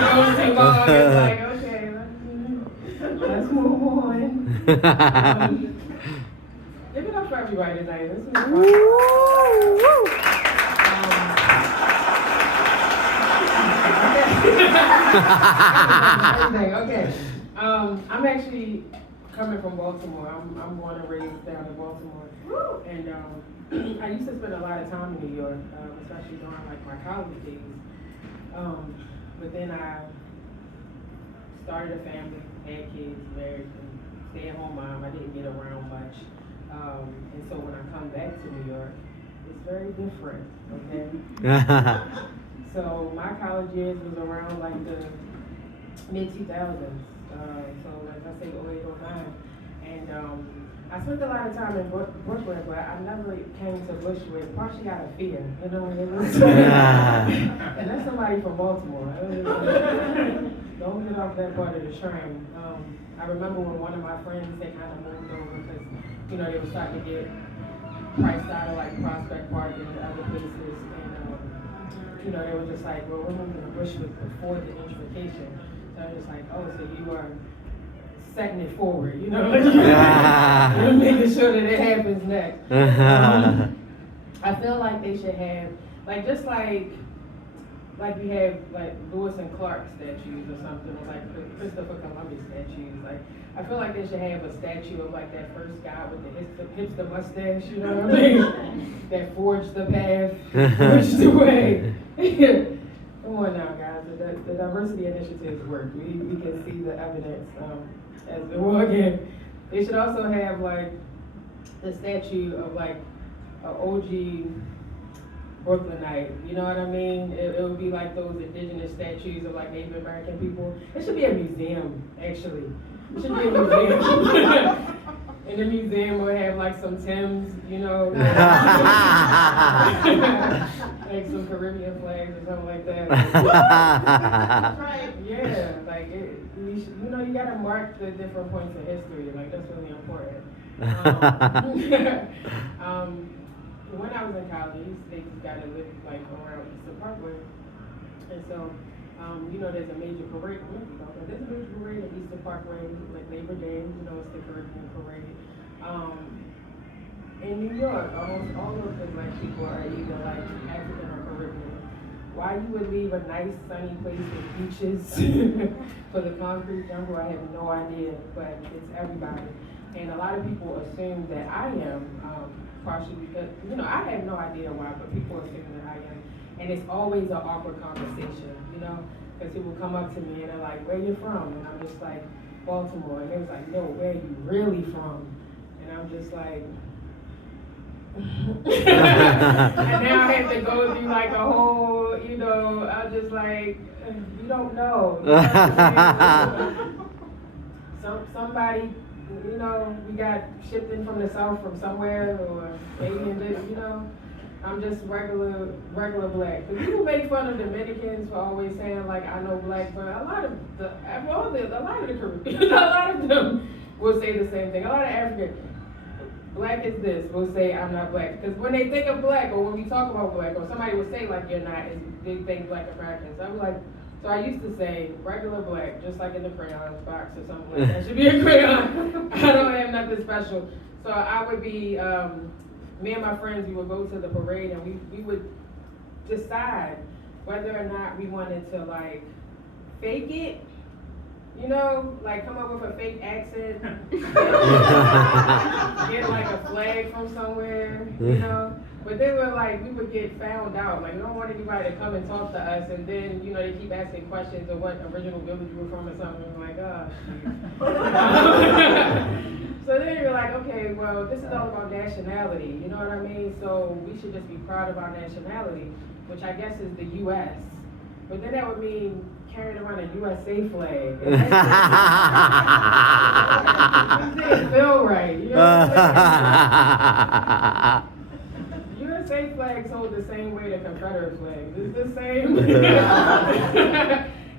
goes too long, it's like, okay, let's move on. Give it up for everybody tonight. This was fun. Okay. I'm actually coming from Baltimore. I'm born and raised down in Baltimore. And I used to spend a lot of time in New York, especially during like my college days. But then I started a family, had kids, married, and stay-at-home mom. I didn't get around much. And so when I come back to New York, it's very different, okay? So my college years was around like the mid-2000s. So like I say, 08, 09. And I spent a lot of time in Brooklyn, but I never came to Bushwick, partially out of fear, you know? And that's somebody from Baltimore. Don't get off that part of the train. I remember when one of my friends, they kind of moved over because, you know, they were starting to get priced out of like Prospect Park and other places. And, you know, they were just like, well, we're moving to Bushwick before the gentrification. So I was just like, oh, so you are setting it forward, you know? You're making sure that it happens next. I feel like they should have, like, just like we have like Lewis and Clark statues or something, or like Christopher Columbus statues. Like, I feel like they should have a statue of like that first guy with the hipster mustache, you know what I mean? That forged the path, forged the way. Come on now, guys. The diversity initiatives work. We can see the evidence as we walk in. They should also have like the statue of like an OG Brooklynite, you know what I mean? It would be like those indigenous statues of like Native American people. It should be a museum, actually. It should be a museum. In the museum we'll have like some Timbs, you know, like some Caribbean flags or something like that. Right? Yeah, like you know, you gotta mark the different points of history. Like that's really important. When I was in college, they just got to live like around Eastern Parkway, and so you know, there's a major parade. There's a major parade at Eastern Parkway, like Labor Day. You know, it's the Caribbean parade. In New York, almost all of the black people are either like African or Caribbean. Why you would leave a nice sunny place with beaches for the concrete jungle, I have no idea, but it's everybody. And a lot of people assume that I am, partially because, you know, I have no idea why, but people assume that I am. And it's always an awkward conversation, you know, because people come up to me and they're like, where you from? And I'm just like, Baltimore. And they was like, no, where are you really from? And I'm just like, and now I have to go through like a whole, you know, I'm just like, you don't know. Somebody, you know, we got shipped in from the South from somewhere, or Asian, you know. I'm just regular black. But people make fun of Dominicans for always saying like I know black, but a lot of the Caribbean, a lot of them will say the same thing. A lot of African, black is this, will say I'm not black. Because when they think of black, or when we talk about black, or somebody will say like you're not, they think black Americans. I'm like, so I used to say regular black, just like in the crayons box or something like that. Should be a crayon. I don't have nothing special. So I would be, me and my friends, we would go to the parade and we would decide whether or not we wanted to like fake it, you know, like come up with a fake accent, get like a flag from somewhere, you know. But they were like, we would get found out. Like, we don't want anybody to come and talk to us, and then, you know, they keep asking questions of what original village you were from or something. And we're like, oh, so then you're like, okay, well, this is all about nationality, you know what I mean? So we should just be proud of our nationality, which I guess is the U.S. But then that would mean carrying around a USA flag. It didn't feel right, you know what I'm saying? USA flags hold the same way the Confederate flags. It's the same.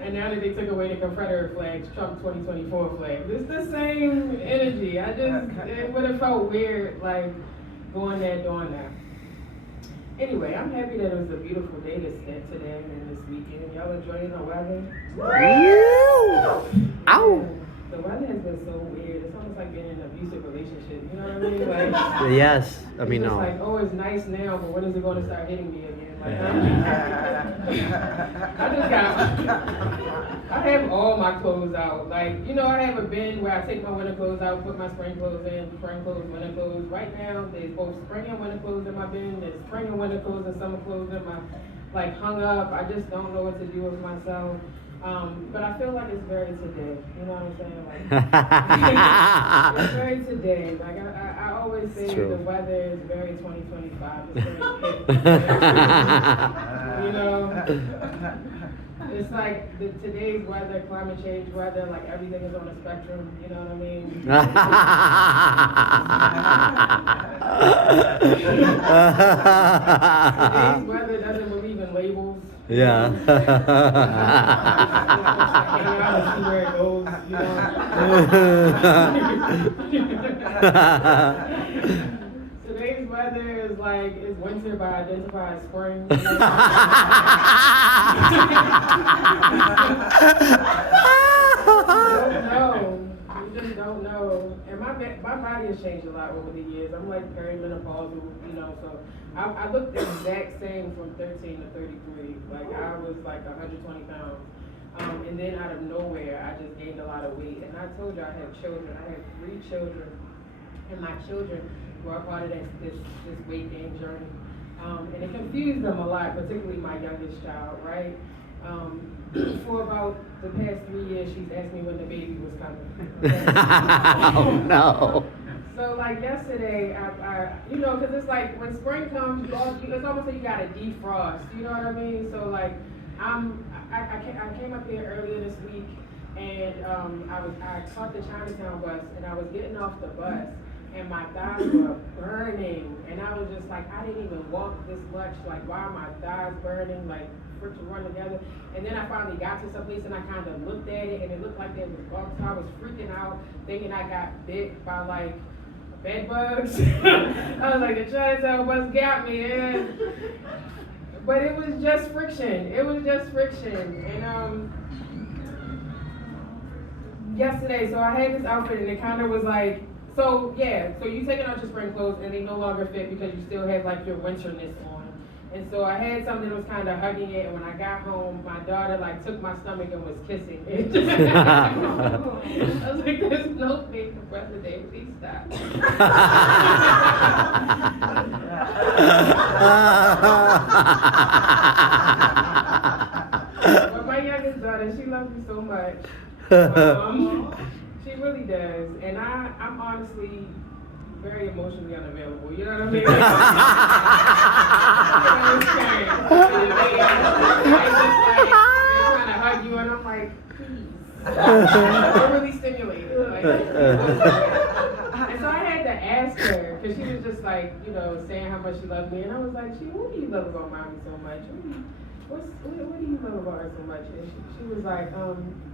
And now that they took away the Confederate flags, Trump 2024 flags, it's the same energy. It would have felt weird, like, going there doing that. Anyway, I'm happy that it was a beautiful day today and this weekend. Y'all enjoying the weather? Ow! The weather has been so weird. It's almost like being in an abusive relationship. You know what I mean? Like, Yes, I mean, it's no. like, oh, it's nice now, but when is it going to start hitting me again? Like, I have all my clothes out. Like, you know, I have a bin where I take my winter clothes out, put my spring clothes in, spring clothes, winter clothes. Right now, there's both spring and winter clothes in my bin. There's spring and winter clothes and summer clothes in my, like, hung up. I just don't know what to do with myself. But I feel like it's very today. You know what I'm saying? Like, it's very today. Like, I always say the weather is very 2025. It's very you know? It's like today's weather, climate change weather, like everything is on a spectrum, you know what I mean? Today's weather doesn't believe in labels. Yeah. Hang out and see where it goes, you know? Today's weather is like, it's winter but identified as spring. You know? You just don't know. And my body has changed a lot over the years. I'm like perimenopausal, you know, so I looked the exact same from 13 to 33. Like I was like 120 pounds. And then out of nowhere, I just gained a lot of weight. And I told you I have children. I have 3 children. And my children were a part of this weight gain journey. And it confused them a lot, particularly my youngest child, right? For about the past 3 years, she's asked me when the baby was coming. Okay? Oh no. So like yesterday, I you know, because it's like when spring comes, it's almost like you gotta defrost. You know what I mean? So like I came up here earlier this week, and I caught the Chinatown bus, and I was getting off the bus. And my thighs were burning, and I was just like, I didn't even walk this much. Like, why are my thighs burning? Like, for to run together. And then I finally got to some place, and I kind of looked at it, and it looked like there was bugs. So I was freaking out, thinking I got bit by like bed bugs. I was like, the Chinatown bus got me, and but it was just friction. It was just friction, and yesterday, so I had this outfit, and it kind of was like. So yeah, so you taking out your spring clothes and they no longer fit because you still have like your winterness on. And so I had something that was kind of hugging it, and when I got home, my daughter like took my stomach and was kissing it. I was like, there's no space for President, please stop. But my youngest daughter, she loves me so much. She really does, and I'm honestly very emotionally unavailable. You know what I mean? They're trying to hug you, and I'm like, please. I'm really stimulated. Like, and so I had to ask her because she was just like, you know, saying how much she loved me, and I was like, what do you love about mommy so much? What do you love about her so much? And she was like,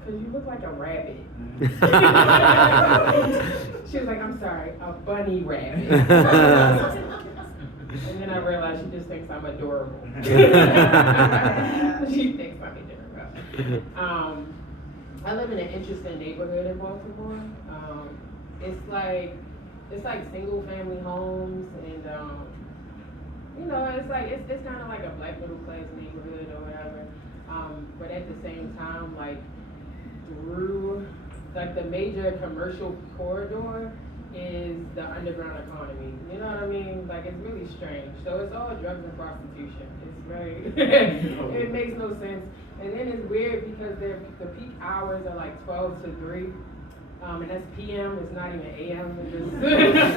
because you look like a rabbit. She was like, I'm sorry, a bunny rabbit. And then I realized she just thinks I'm adorable. She thinks I'm adorable. I live in an interesting neighborhood in Baltimore. It's like single family homes, and you know, it's kind of like a black middle class neighborhood or whatever. But at the same time, like through like the major commercial corridor is the underground economy. You know what I mean? Like it's really strange. So it's all drugs and prostitution. It's very it makes no sense. And then it's weird because the peak hours are like 12 to 3. And that's PM, it's not even AM. They're just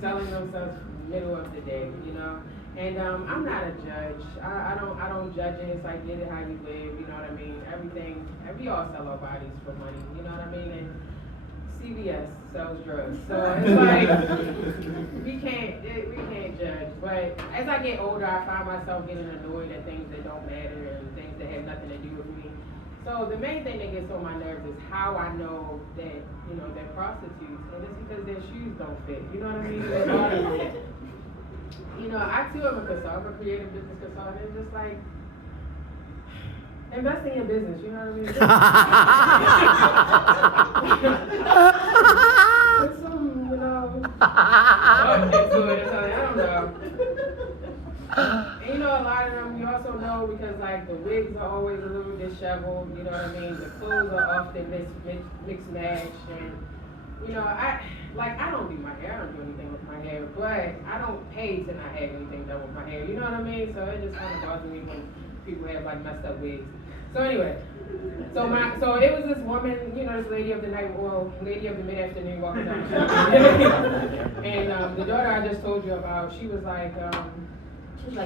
selling themselves middle of the day, you know? And I'm not a judge. I don't judge it. It's like get it how you live, you know what I mean? We all sell our bodies for money, you know what I mean? And CVS sells drugs. So it's like we can't judge. But as I get older, I find myself getting annoyed at things that don't matter and things that have nothing to do with me. So the main thing that gets on my nerves is how I know that, you know, they're prostitutes, and it's because their shoes don't fit. You know what I mean? Their bodies fit. you know, I too am a consultant, I'm a creative business consultant. It's just like investing in business, you know what I mean? Put some, you know, thought into it or something, I don't know. And you know, a lot of them, you also know because like the wigs are always a little disheveled, you know what I mean? The clothes are often mixed matched, and you know, I don't do my hair, I don't do anything with my hair, but I don't pay to not have anything done with my hair, you know what I mean? So it just kind of bothers me when people have like messed up wigs. So anyway, so it was this woman, you know, this lady of the night, well, lady of the mid-afternoon walking down the street. And the daughter I just told you about, she was like,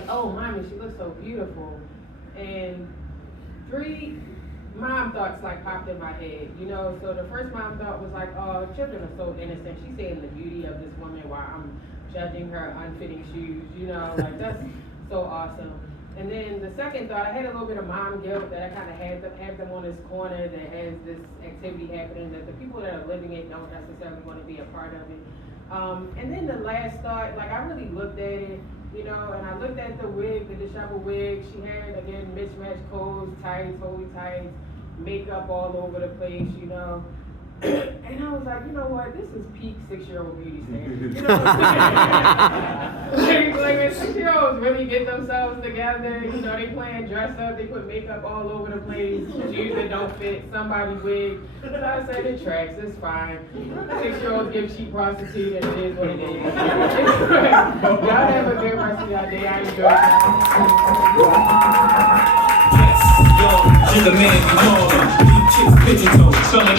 oh, mommy, she looks so beautiful. And 3 mom thoughts like popped in my head, you know. So the first mom thought was like, oh, children are so innocent. She's saying the beauty of this woman while I'm judging her unfitting shoes, you know, like that's so awesome. And then the second thought, I had a little bit of mom guilt that I kind of have them on this corner that has this activity happening that the people that are living it don't necessarily want to be a part of it. And then the last thought, like I really looked at it, you know, and I looked at the wig, the disheveled wig. She had, again, mismatched clothes, tights, holy tights, makeup all over the place, you know. And I was like, you know what, this is peak 6-year-old beauty standard. You know what I'm saying? Like when 6-year-olds really get themselves together, you know, they playing dress up, they put makeup all over the place, shoes that don't fit somebody's wig. So I said, it tracks, it's fine. 6-year-olds give cheap prostitute and it is what it is. Y'all have a good rest of your day. I enjoyed it. Yes, yo, you're the man, you know, deep chicks, pigeon toes,